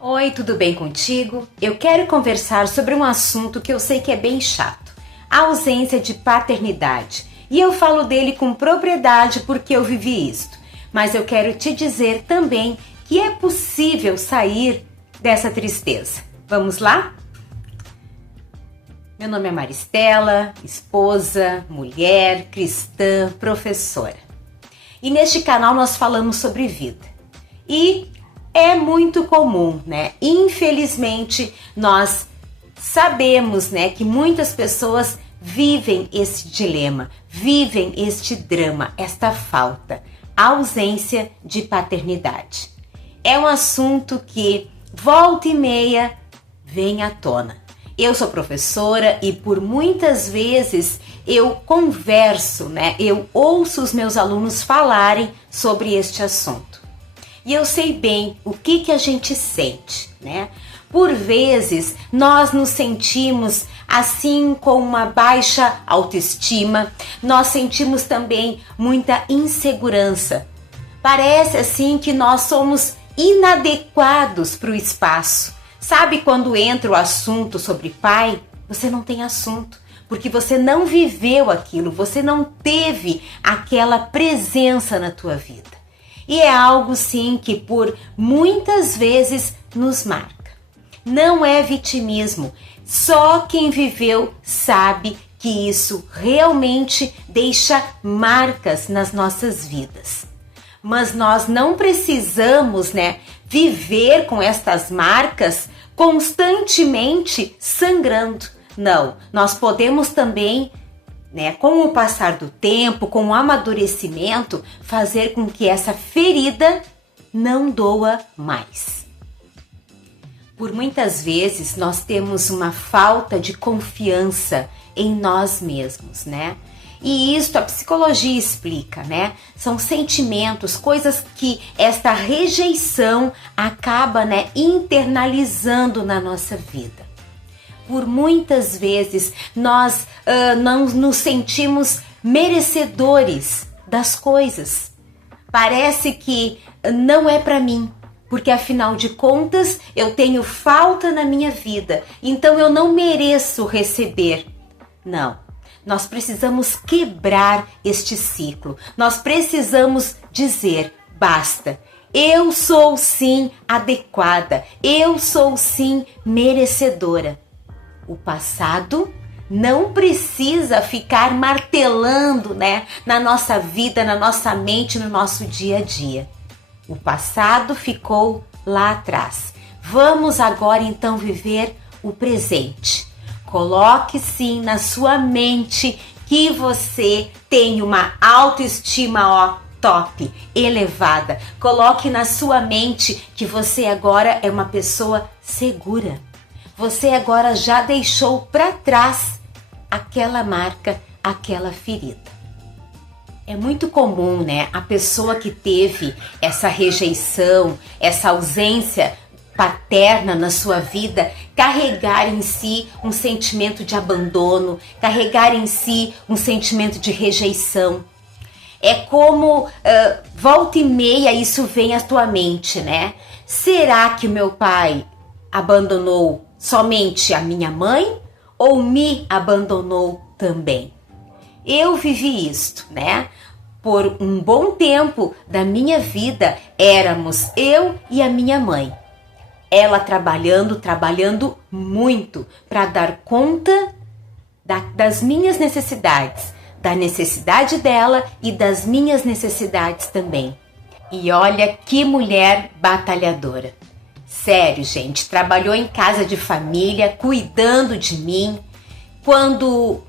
Oi, tudo bem contigo? Eu quero conversar sobre um assunto que eu sei que é bem chato: a ausência de paternidade. E eu falo dele com propriedade porque eu vivi isto. Mas eu quero te dizer também que é possível sair dessa tristeza. Vamos lá? Meu nome é Maristela, esposa, mulher, cristã, professora. E neste canal nós falamos sobre vida. E é muito comum, né? Infelizmente, nós sabemos, né, que muitas pessoas vivem esse dilema, vivem este drama, esta falta, a ausência de paternidade. É um assunto que volta e meia vem à tona. Eu sou professora e por muitas vezes eu converso, né? Eu ouço os meus alunos falarem sobre este assunto. E eu sei bem o que a gente sente, né? Por vezes, nós nos sentimos assim com uma baixa autoestima, nós sentimos também muita insegurança. Parece assim que nós somos inadequados para o espaço. Sabe quando entra o assunto sobre pai? Você não tem assunto, porque você não viveu aquilo, você não teve aquela presença na tua vida. E é algo sim que por muitas vezes nos marca. Não é vitimismo, só quem viveu sabe que isso realmente deixa marcas nas nossas vidas. Mas nós não precisamos, né, viver com estas marcas constantemente sangrando. Não, nós podemos também, né, com o passar do tempo, com o amadurecimento, fazer com que essa ferida não doa mais. Por muitas vezes nós temos uma falta de confiança em nós mesmos, né? E isto a psicologia explica, né? São sentimentos, coisas que esta rejeição acaba, né, internalizando na nossa vida. Por muitas vezes nós não nos sentimos merecedores das coisas. Parece que não é para mim, porque afinal de contas eu tenho falta na minha vida, então eu não mereço receber. Não, nós precisamos quebrar este ciclo, nós precisamos dizer basta. Eu sou sim adequada, eu sou sim merecedora. O passado não precisa ficar martelando, né, na nossa vida, na nossa mente, no nosso dia a dia. O passado ficou lá atrás. Vamos agora então viver o presente. Coloque sim na sua mente que você tem uma autoestima, top, elevada. Coloque na sua mente que você agora é uma pessoa segura. Você agora já deixou para trás aquela marca, aquela ferida. É muito comum, né, a pessoa que teve essa rejeição, essa ausência paterna na sua vida, carregar em si um sentimento de abandono, carregar em si um sentimento de rejeição. É como volta e meia isso vem à tua mente, né? Será que o meu pai abandonou somente a minha mãe ou me abandonou também? Eu vivi isto, né? Por um bom tempo da minha vida éramos eu e a minha mãe. Ela trabalhando muito para dar conta das minhas necessidades, da necessidade dela e das minhas necessidades também. E olha que mulher batalhadora. Sério, gente, trabalhou em casa de família, cuidando de mim. Quando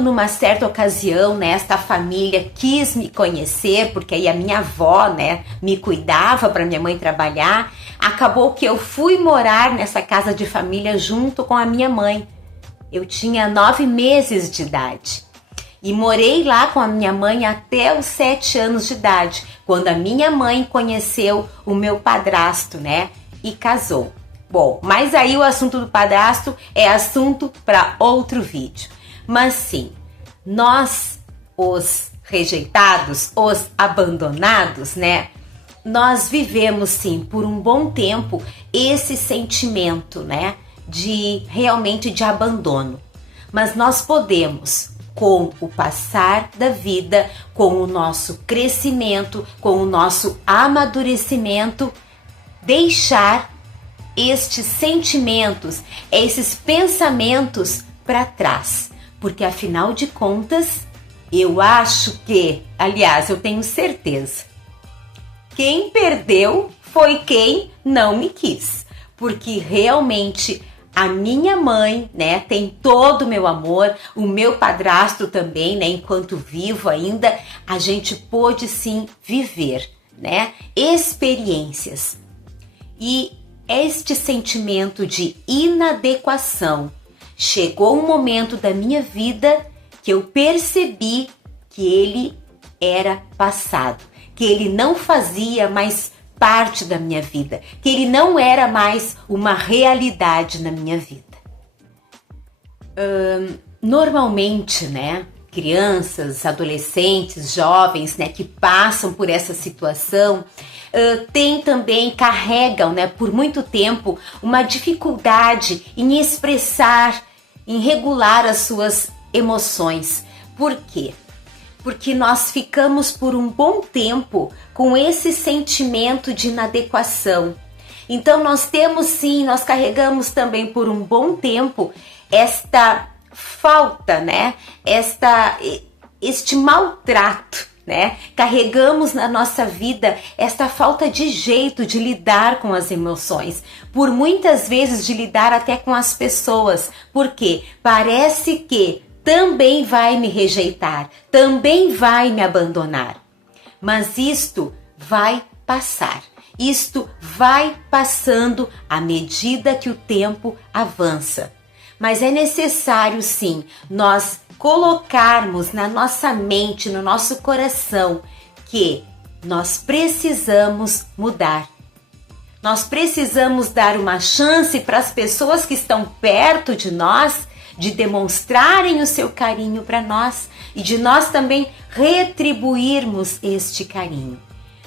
numa certa ocasião, né, esta família quis me conhecer, porque aí a minha avó, né, me cuidava para minha mãe trabalhar, acabou que eu fui morar nessa casa de família junto com a minha mãe. Eu tinha 9 meses de idade. E morei lá com a minha mãe até os 7 anos de idade, quando a minha mãe conheceu o meu padrasto, né? E casou. Bom, mas aí o assunto do padrasto é assunto para outro vídeo. Mas sim, nós, os rejeitados, os abandonados, né? nós vivemos sim por um bom tempo esse sentimento, né, de realmente de abandono. Mas nós podemos, com o passar da vida, com o nosso crescimento, com o nosso amadurecimento, deixar estes sentimentos, esses pensamentos para trás. Porque afinal de contas, eu acho que, aliás, eu tenho certeza, quem perdeu foi quem não me quis. Porque realmente a minha mãe, né, tem todo o meu amor, o meu padrasto também, né, enquanto vivo ainda, a gente pôde sim viver, né, experiências. E este sentimento de inadequação, chegou um momento da minha vida que eu percebi que ele era passado, que ele não fazia mais parte da minha vida, que ele não era mais uma realidade na minha vida. Normalmente, né, crianças, adolescentes, jovens, né, que passam por essa situação, carregam, né, por muito tempo uma dificuldade em expressar, em regular as suas emoções. Por quê? Porque nós ficamos por um bom tempo com esse sentimento de inadequação. Então nós carregamos também por um bom tempo esta falta, né? Este maltrato, né? Carregamos na nossa vida esta falta de jeito de lidar com as emoções, por muitas vezes de lidar até com as pessoas, porque parece que também vai me rejeitar, também vai me abandonar. Mas isto vai passar, isto vai passando à medida que o tempo avança. Mas é necessário sim nós colocarmos na nossa mente, no nosso coração, que nós precisamos mudar. Nós precisamos dar uma chance para as pessoas que estão perto de nós de demonstrarem o seu carinho para nós e de nós também retribuirmos este carinho.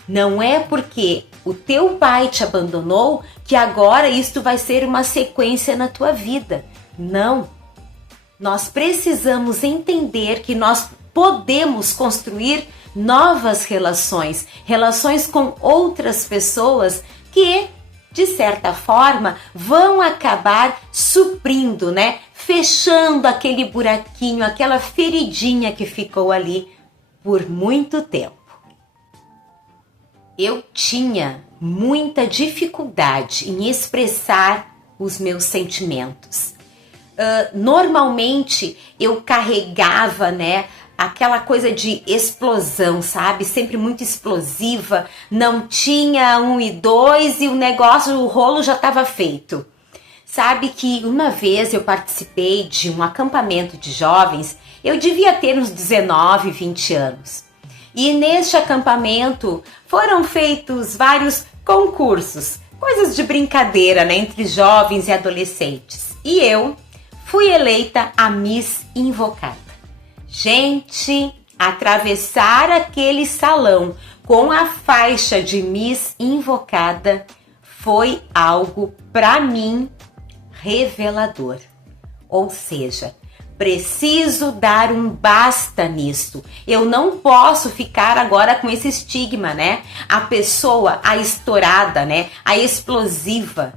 Não é porque o teu pai te abandonou que agora isto vai ser uma sequência na tua vida. Não. Nós precisamos entender que nós podemos construir novas relações, relações com outras pessoas que, de certa forma, vão acabar suprindo, né? Fechando aquele buraquinho, aquela feridinha que ficou ali por muito tempo. Eu tinha muita dificuldade em expressar os meus sentimentos. Normalmente eu carregava, né, aquela coisa de explosão, sabe? Sempre muito explosiva, não tinha 1 e 2 e o rolo já estava feito. Sabe que uma vez eu participei de um acampamento de jovens, eu devia ter uns 19, 20 anos. E neste acampamento foram feitos vários concursos, coisas de brincadeira, né, entre jovens e adolescentes. E eu fui eleita a Miss Invocada. Gente, atravessar aquele salão com a faixa de Miss Invocada foi algo para mim revelador. Ou seja, preciso dar um basta nisso. Eu não posso ficar agora com esse estigma, né? A pessoa, a estourada, né? A explosiva,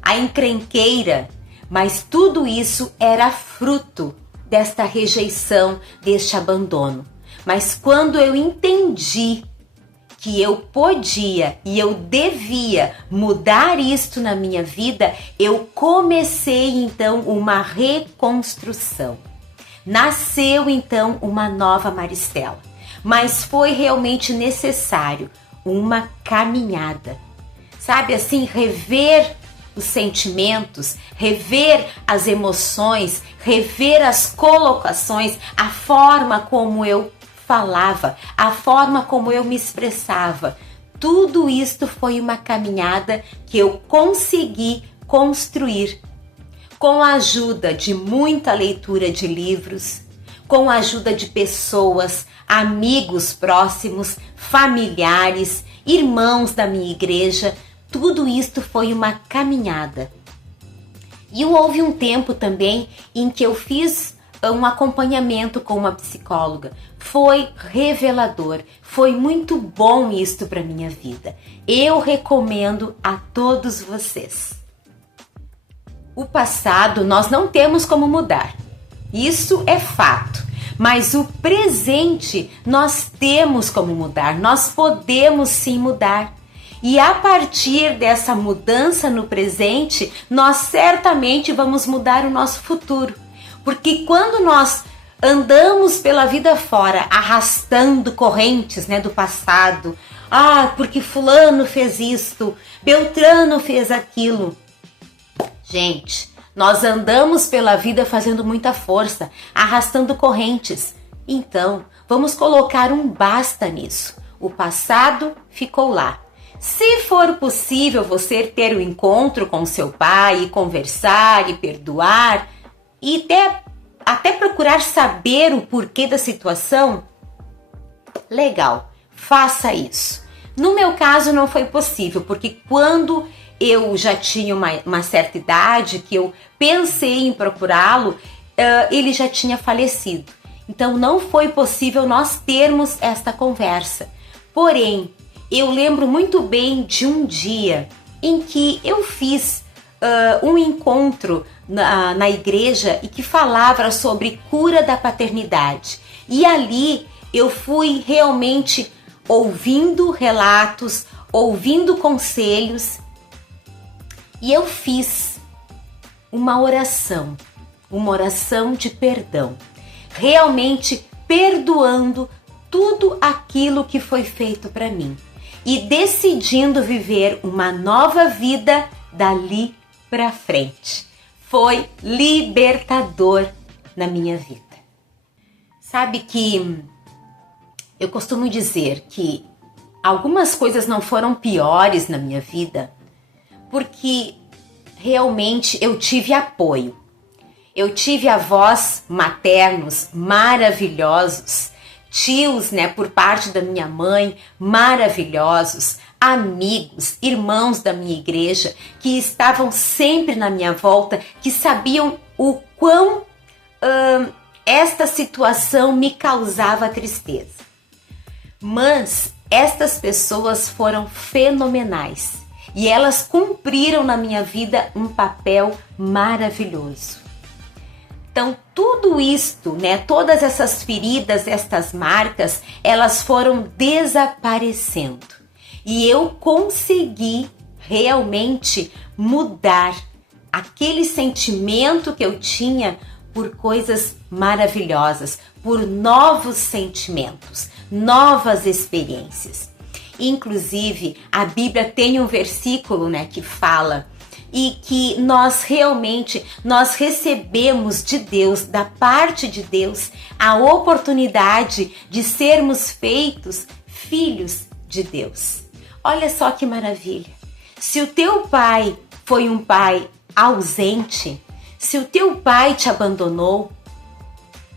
a encrenqueira. Mas tudo isso era fruto desta rejeição, deste abandono. Mas quando eu entendi que eu podia e eu devia mudar isto na minha vida, eu comecei então uma reconstrução. Nasceu então uma nova Maristela, mas foi realmente necessário uma caminhada. Sabe assim, rever os sentimentos, rever as emoções, rever as colocações, a forma como eu falava, a forma como eu me expressava. Tudo isto foi uma caminhada que eu consegui construir com a ajuda de muita leitura de livros, com a ajuda de pessoas, amigos próximos, familiares irmãos da minha igreja, tudo isto foi uma caminhada. E houve um tempo também em que eu fiz um acompanhamento com uma psicóloga. Foi revelador, foi muito bom isto para minha vida. Eu recomendo a todos vocês. O passado nós não temos como mudar, isso é fato. Mas o presente nós temos como mudar, nós podemos sim mudar. E a partir dessa mudança no presente, nós certamente vamos mudar o nosso futuro. Porque quando nós andamos pela vida fora, arrastando correntes, do passado, porque fulano fez isto, Beltrano fez aquilo. Gente, nós andamos pela vida fazendo muita força, arrastando correntes. Então, vamos colocar um basta nisso. O passado ficou lá. Se for possível você ter um encontro com seu pai e conversar e perdoar e até procurar saber o porquê da situação, legal, faça isso. No meu caso não foi possível, porque quando eu já tinha uma certa idade, que eu pensei em procurá-lo, ele já tinha falecido. Então não foi possível nós termos esta conversa. Porém, eu lembro muito bem de um dia em que eu fiz um encontro na igreja e que falava sobre cura da paternidade. E ali eu fui realmente ouvindo relatos, ouvindo conselhos, e eu fiz uma oração de perdão, realmente perdoando tudo aquilo que foi feito para mim e decidindo viver uma nova vida dali para frente. Foi libertador na minha vida. Sabe que eu costumo dizer que algumas coisas não foram piores na minha vida porque realmente eu tive apoio. Eu tive avós maternos maravilhosos, tios, por parte da minha mãe, maravilhosos, amigos, irmãos da minha igreja, que estavam sempre na minha volta, que sabiam o quão esta situação me causava tristeza. Mas estas pessoas foram fenomenais e elas cumpriram na minha vida um papel maravilhoso. Então, tudo isto, todas essas feridas, estas marcas, elas foram desaparecendo. E eu consegui realmente mudar aquele sentimento que eu tinha por coisas maravilhosas, por novos sentimentos, novas experiências. Inclusive, a Bíblia tem um versículo, que fala e que nós recebemos de Deus, da parte de Deus, a oportunidade de sermos feitos filhos de Deus. Olha só que maravilha! Se o teu pai foi um pai ausente, se o teu pai te abandonou,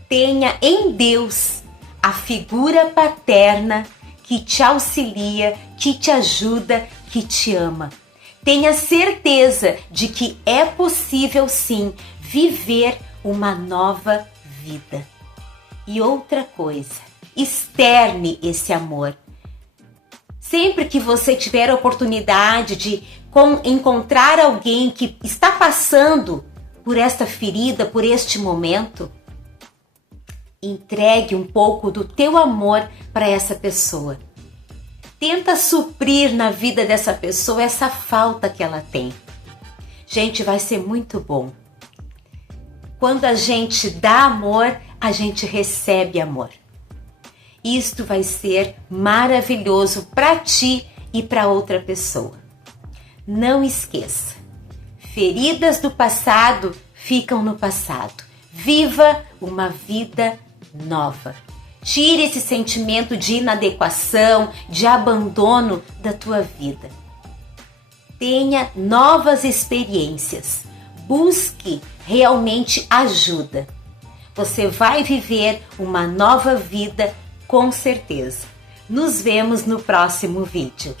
tenha em Deus a figura paterna que te auxilia, que te ajuda, que te ama. Tenha certeza de que é possível sim viver uma nova vida. E outra coisa, externe esse amor. Sempre que você tiver a oportunidade de encontrar alguém que está passando por esta ferida, por este momento, entregue um pouco do teu amor para essa pessoa. Tenta suprir na vida dessa pessoa essa falta que ela tem. Gente, vai ser muito bom. Quando a gente dá amor, a gente recebe amor. Isto vai ser maravilhoso para ti e para outra pessoa. Não esqueça, feridas do passado ficam no passado. Viva uma vida nova. Tire esse sentimento de inadequação, de abandono da tua vida. Tenha novas experiências. Busque realmente ajuda. Você vai viver uma nova vida com certeza. Nos vemos no próximo vídeo.